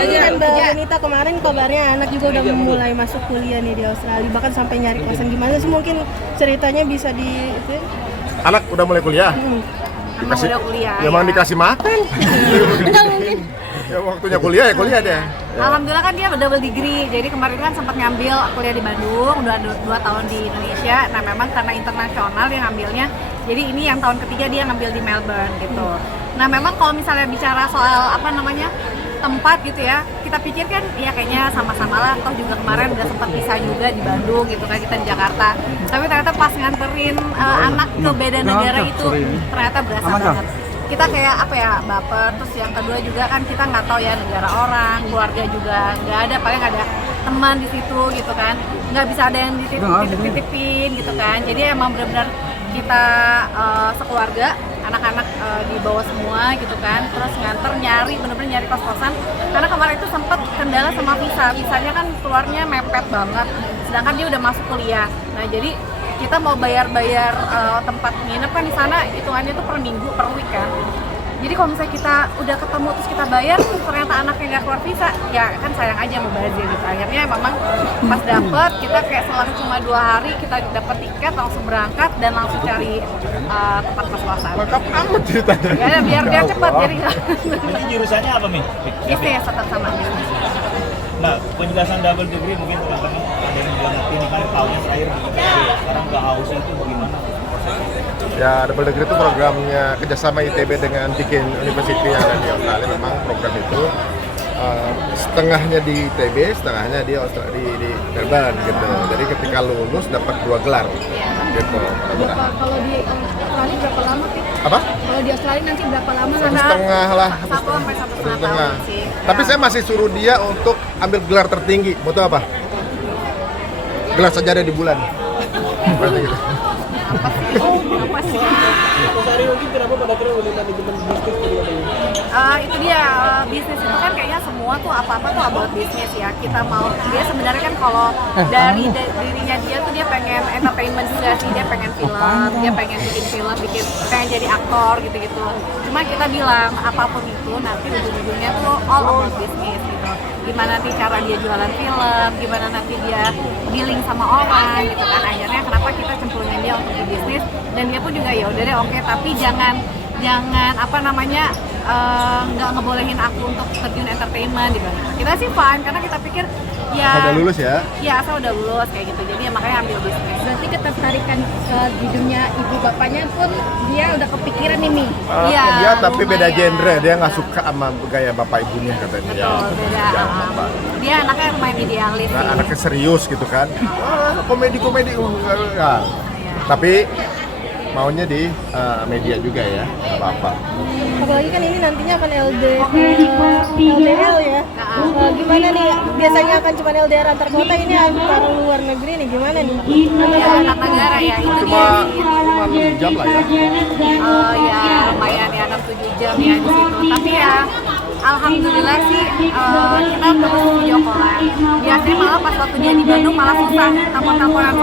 Apalagi kan Mbak Renita kemarin kabarnya anak juga udah mulai masuk kuliah nih di Australia, bahkan sampai nyari kosan. Gimana sih mungkin ceritanya bisa di itu? Anak udah mulai kuliah? Emang udah kuliah. Ya emang dikasih makan. Enggak mungkin. Ya waktunya kuliah ya kuliah deh. Alhamdulillah kan dia double degree, jadi kemarin kan sempat ngambil kuliah di Bandung, udah 2 tahun di Indonesia. Nah memang karena internasional dia ngambilnya, jadi ini yang tahun ketiga dia ngambil di Melbourne gitu. Nah memang kalau misalnya bicara soal tempat gitu ya, kita pikir kan ya kayaknya sama-sama lah, toh juga kemarin udah sempat pisah juga di Bandung gitu kan, kita di Jakarta. Tapi ternyata pas nganterin anak ke beda negara itu ternyata berasa banget. Kita kayak baper. Terus yang kedua juga kan kita nggak tahu ya negara orang, keluarga juga nggak ada, paling ada teman di situ gitu kan, nggak bisa ada yang dititipin gitu kan. Jadi emang benar-benar kita sekeluarga, anak-anak dibawa semua gitu kan, terus nganter bener-bener nyari kos-kosan karena kemarin itu sempat kendala sama visanya kan keluarnya mepet banget, sedangkan dia udah masuk kuliah. Nah jadi kita mau bayar tempat nginep kan di sana hitungannya tuh per minggu, per week kan. Jadi kalau misalnya kita udah ketemu terus kita bayar, terus ternyata anaknya nggak keluar visa, ya kan sayang aja mubazir gitu. Akhirnya memang pas dapet, kita kayak selang cuma 2 hari kita dapet tiket, langsung berangkat dan langsung cari tempat kos-kosan. Lengkap amat ceritanya. Ya biar dia cepat jadi. Ini jurusannya apa, Mi? Bisnis tetap sama bisnis. Nah, penjelasan double degree mungkin teman-teman ada yang bilang ini kan tahunnya terakhir di ITB, sekarang udah hausnya itu bagaimana? Ya, double degree itu programnya kerjasama ITB dengan Deakin University yang ada di Australia. Memang program itu setengahnya di ITB, setengahnya di Melbourne gitu. Jadi ketika lulus dapat 2 gelar gitu. Kalau di Australia berapa lama sih? Apa? Kalau di Australia nanti berapa lama? 1,5 lah. 1 sampai 1,5 tahun sih. Tapi saya masih suruh dia untuk ambil gelar tertinggi. Mau tahu apa? Gelar sajadah di bulan. Berarti gitu. Apa sih? Itu dia, bisnis itu kan kayaknya semua tuh apa-apa tuh about bisnis ya. Kita mau, dia sebenarnya kan kalau dari dirinya dia tuh dia pengen entertainment juga sih, dia pengen film, dia pengen bikin film, pengen jadi aktor gitu-gitu. Cuma kita bilang apapun itu nanti ujung-ujungnya tuh all about bisnis gitu. Gimana nanti cara dia jualan film, gimana nanti dia dealing sama orang gitu kan. Akhirnya kenapa kita cemplungin dia untuk di bisnis, dan dia pun juga ya udah deh oke, tapi jangan nggak ngebolehin aku untuk terjun entertainment gitu. Kita sih fun karena kita pikir ya Asal udah lulus ya? Iya, asal udah lulus kayak gitu. Jadi ya makanya ambil bisnis. Berarti ketertarikan di dunia ibu bapaknya pun dia udah kepikiran nih, Mi. Iya, Dia tapi beda lumayan. genre, dia nggak suka sama gaya bapak ibunya katanya. Betul, beda. Dia anaknya lumayan idealis Nah, sih. anaknya serius gitu kan. Komedi-komedi enggak. Tapi maunya di media juga ya, nggak apa-apa. Apalagi kan ini nantinya akan LDL ya. Gimana nih? Biasanya akan cuma LDR antar kota, ini antar luar negeri nih, gimana nih? Ya, anak negara ya, itu Cuma dia sih. 6 jam lah ya. Ya lumayan ya, 6-7 jam ya di situ. Tapi ya alhamdulillah sih kita terus video callan. Biasanya malah pas waktu dia di Bandung malah susah telepon-teleponan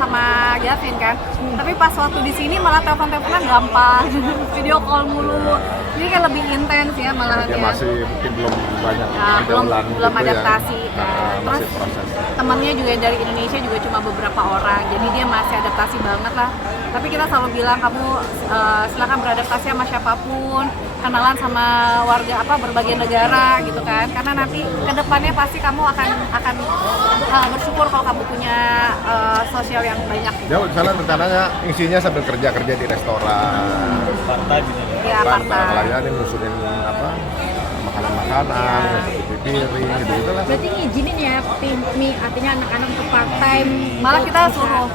sama Gavin kan. Tapi pas waktu di sini malah telepon-teleponan gampang, video call mulu. Jadi kayak lebih intens ya malah Dia dia. masih mungkin belum banyak Belum pergaulan gitu adaptasi ya. kan. Masih Terus proses. temennya juga dari Indonesia juga cuma beberapa orang, jadi dia masih adaptasi banget lah. Tapi kita selalu bilang kamu silakan beradaptasi sama siapapun, kenalan sama warga berbagai negara gitu kan, karena nanti kedepannya pasti kamu akan bersyukur kalau kamu punya sosial yang banyak. Dia misalnya rencananya isinya sambil kerja di restoran, Partai gitu ya. Ya, partai. layanin ngusulin makanan-makanan, ngusulin piring gitu lah. Berarti ngizinin ya, Mi, artinya anak-anak untuk part time. Malah kita suruh.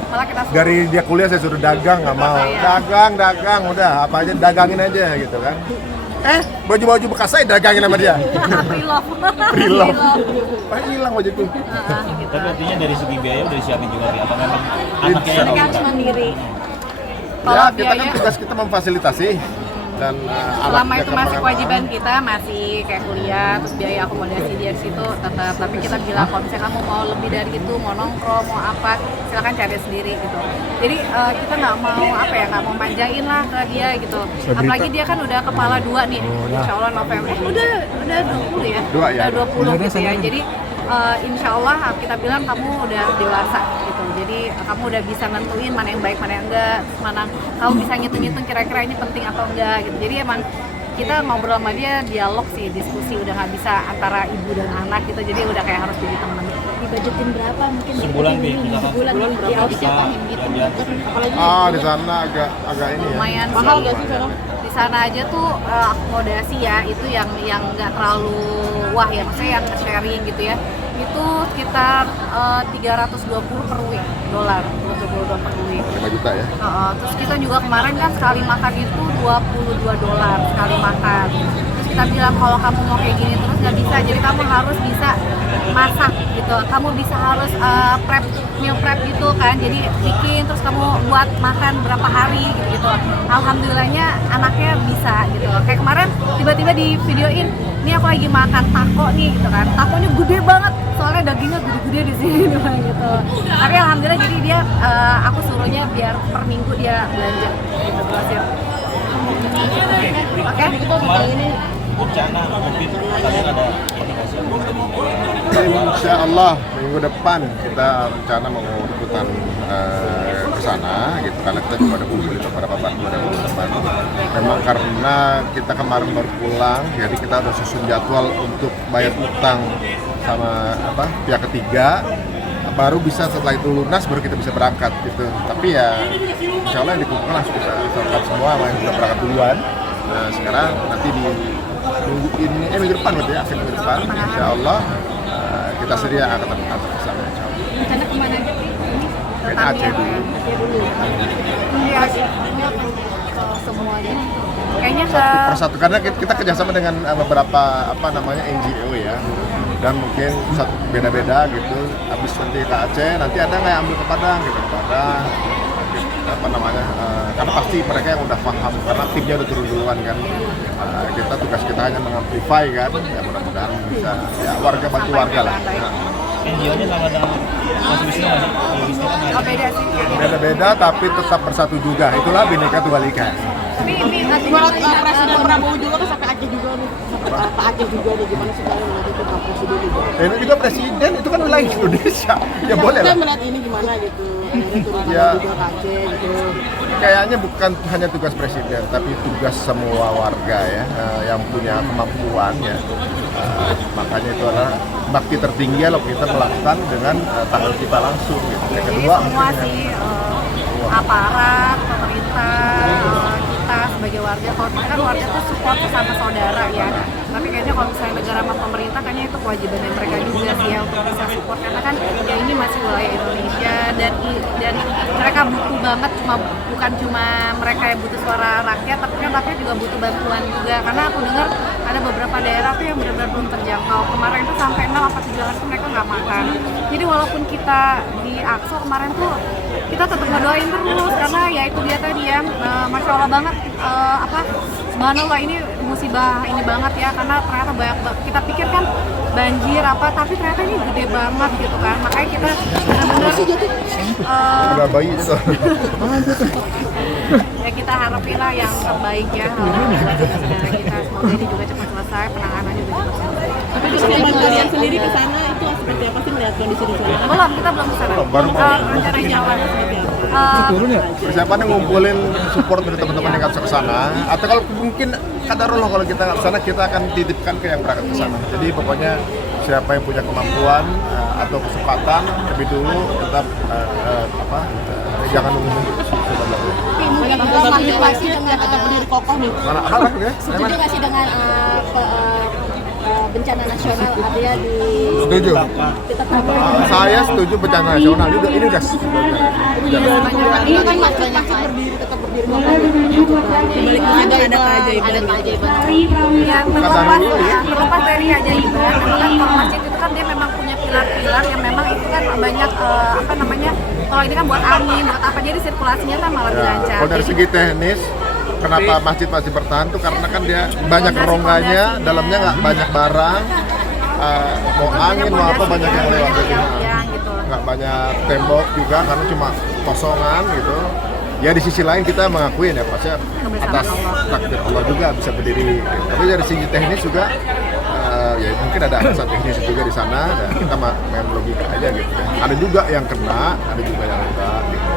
Dari dia kuliah saya suruh dagang, nggak mau. Dagang, udah apa aja dagangin aja gitu kan. Baju-baju bekas saya dagangin sama dia. Pre-love. Pre-love. Hilang bajuku. Gitu. Tapi artinya dari segi biaya udah disiapin juga ya, apa memang anaknya Ini yang kan mandiri. Ya, Kalau kita kan biaya tugas kita memfasilitasi. dan Selama alatnya itu masih kemana-mana. kewajiban kita, masih kayak kuliah, terus biaya akomodasi dia di situ tetap. Tapi kita bilang kalau misalnya kamu mau lebih dari itu, mau nongkrong, mau apa, silakan cari sendiri gitu. Jadi kita nggak mau apa ya, nggak mau manjain lah ke dia gitu. Apalagi dia kan udah kepala 2 nih, insya Allah November. Udah 20 ya? Dua ya? Udah 20 gitu ya. Jadi insya Allah kita bilang kamu udah dewasa gitu. Jadi kamu udah bisa nentuin mana yang baik, mana yang enggak, mana kamu bisa ngitung-ngitung kira-kira ini penting atau enggak gitu. Jadi emang kita ngobrol sama dia, dialog sih, diskusi, udah nggak bisa antara ibu dan anak gitu. Jadi udah kayak harus jadi teman. Dibajetin berapa mungkin? Sebulan, Bi, Sebulan di Australia gitu. Apalagi Di sana agak ini ya. Lumayan mahal sih. gak sih sekarang? Di sana aja tuh akomodasi ya, itu yang nggak terlalu wah ya, maksudnya yang sharing gitu ya, itu sekitar 320 per week dolar, 22 per week. 5 juta ya. Terus kita juga kemarin kan sekali makan itu 22 dolar sekali makan. Terus kita bilang kalau kamu mau kayak gini terus nggak bisa, jadi kamu harus bisa masak gitu. Kamu bisa harus meal prep gitu kan. Jadi bikin terus kamu buat makan berapa hari gitu. Alhamdulillahnya anaknya bisa gitu. Kayak kemarin tiba-tiba di videoin, ini aku lagi makan taco nih gitu kan. Takonya gede banget, soalnya dagingnya gede-gede di sini gitu. Tapi alhamdulillah jadi dia aku suruhnya biar per minggu dia belanja gitu grosir. Oke, Kemarin bencana COVID kalian ada komunikasi Insya Allah minggu depan kita rencana mau ikutan ke sana gitu, karena kita juga ada kumpulin beberapa bantuan dari teman. Memang karena kita kemarin baru pulang, jadi kita harus susun jadwal untuk bayar utang sama pihak ketiga. Baru bisa setelah itu lunas baru kita bisa berangkat gitu. Tapi ya insya Allah yang dikumpulkan langsung kita berangkat semua yang sudah berangkat duluan. Nah sekarang nanti di minggu depan berarti ya, akhir minggu depan insya Allah kita sedia akan berangkat ke sana insya Allah. rencana kemana aja sih? Kayaknya Aceh dulu. Iya, Semuanya. kayaknya ke Satu persatu, karena kita kerjasama dengan beberapa NGO ya, dan mungkin beda-beda gitu. Habis nanti ke Aceh, nanti ada nggak yang ambil ke Padang gitu, ke Padang karena pasti mereka yang udah paham karena timnya udah turun duluan kan. Kita tugas kita hanya mengamplify kan, ya mudah-mudahan bisa ya warga bantu warga lah. Nah, NGO-nya sama dengan Mas Wisnu nggak sih? Kalau Wisnu kan oh beda sih kayaknya. beda-beda tapi tetap bersatu juga, itulah Bhinneka Tunggal Ika. Ini Menurut Presiden Prabowo juga kan sampai Aceh juga nih, sampai Pak Aceh juga nih, gimana sih kalian melihat itu Pak Presiden juga? Ini juga presiden, itu kan wilayah Indonesia, ya boleh Kita lah. melihat ini gimana gitu, akhirnya turun Ya. juga ke Aceh gitu. Kayaknya bukan hanya tugas presiden, tapi tugas semua warga ya yang punya kemampuan ya. Makanya itu adalah bakti tertinggi kalau kita melakukan dengan tangan kita langsung. Gitu. Yang jadi kedua, semua sih aparat, pemerintah, kita sebagai warga, kalau kita kan warga tuh support sama saudara ya. Tapi kayaknya kalau misalnya negara sama pemerintah kayaknya itu kewajiban mereka juga sih ya untuk bisa support, karena kan ya ini masih wilayah Indonesia dan mereka butuh banget, bukan cuma mereka yang butuh suara rakyat, tapi kan rakyat juga butuh bantuan juga, karena aku dengar ada beberapa daerah tuh yang benar-benar belum terjangkau. Kemarin tuh sampai 6 apa 7 hari tuh mereka nggak makan. Jadi walaupun kita di Aqsa kemarin tuh kita tetap ngedoain terus, karena ya itu dia tadi ya, masya Allah banget, subhanallah ini musibah ini banget ya, karena ternyata banyak kita pikir kan banjir apa, tapi ternyata ini gede banget gitu kan, makanya kita benar-benar ada bayi itu. ya kita harapin lah yang terbaik ya buat saudara kita, semoga ini juga cepat selesai, penanganannya juga cepat selesai. Tapi di sini kalian sendiri ke sana itu seperti apa sih melihat kondisi di sana? Belum, kita belum kesana. Baru mau. Rencananya awal seperti apa? Persiapannya ngumpulin support dari teman-teman yang nggak bisa ke sana, atau kalau mungkin kadarullah kalau kita nggak ke sana kita akan titipkan ke yang berangkat ke sana. Jadi pokoknya siapa yang punya kemampuan atau kesempatan lebih dulu tetap jangan nunggu sebenarnya. Mungkin partisipasi dengan tetap berdiri kokoh nih. Mana apa ya? Setuju nggak sih dengan bencana nasional artinya di Setuju. ditetapkan? Saya setuju bencana nasional. Ini udah Ini kan masih berdiri, tetap berdiri kokoh. Ada keajaiban. Ya, terlepas dari keajaiban, memang kan kalau masjid itu kan dia memang punya pilar-pilar yang memang itu kan banyak kalau ini kan buat angin, buat apa, jadi sirkulasinya kan malah lebih lancar. Kalau dari Jadi, segi teknis kenapa masjid masih bertahan tuh karena kan dia banyak rongganya, dalamnya nggak banyak barang, mau angin mau apa banyak yang lewat dari sana. Gitu. Nggak banyak tembok juga karena cuma kosongan gitu. Ya di sisi lain kita mengakuin ya pasnya atas takdir Allah juga bisa berdiri. Tapi dari sisi teknis juga ya mungkin ada alasan teknis juga di sana dan kita main logika aja gitu. Ada juga yang kena, ada juga yang enggak gitu.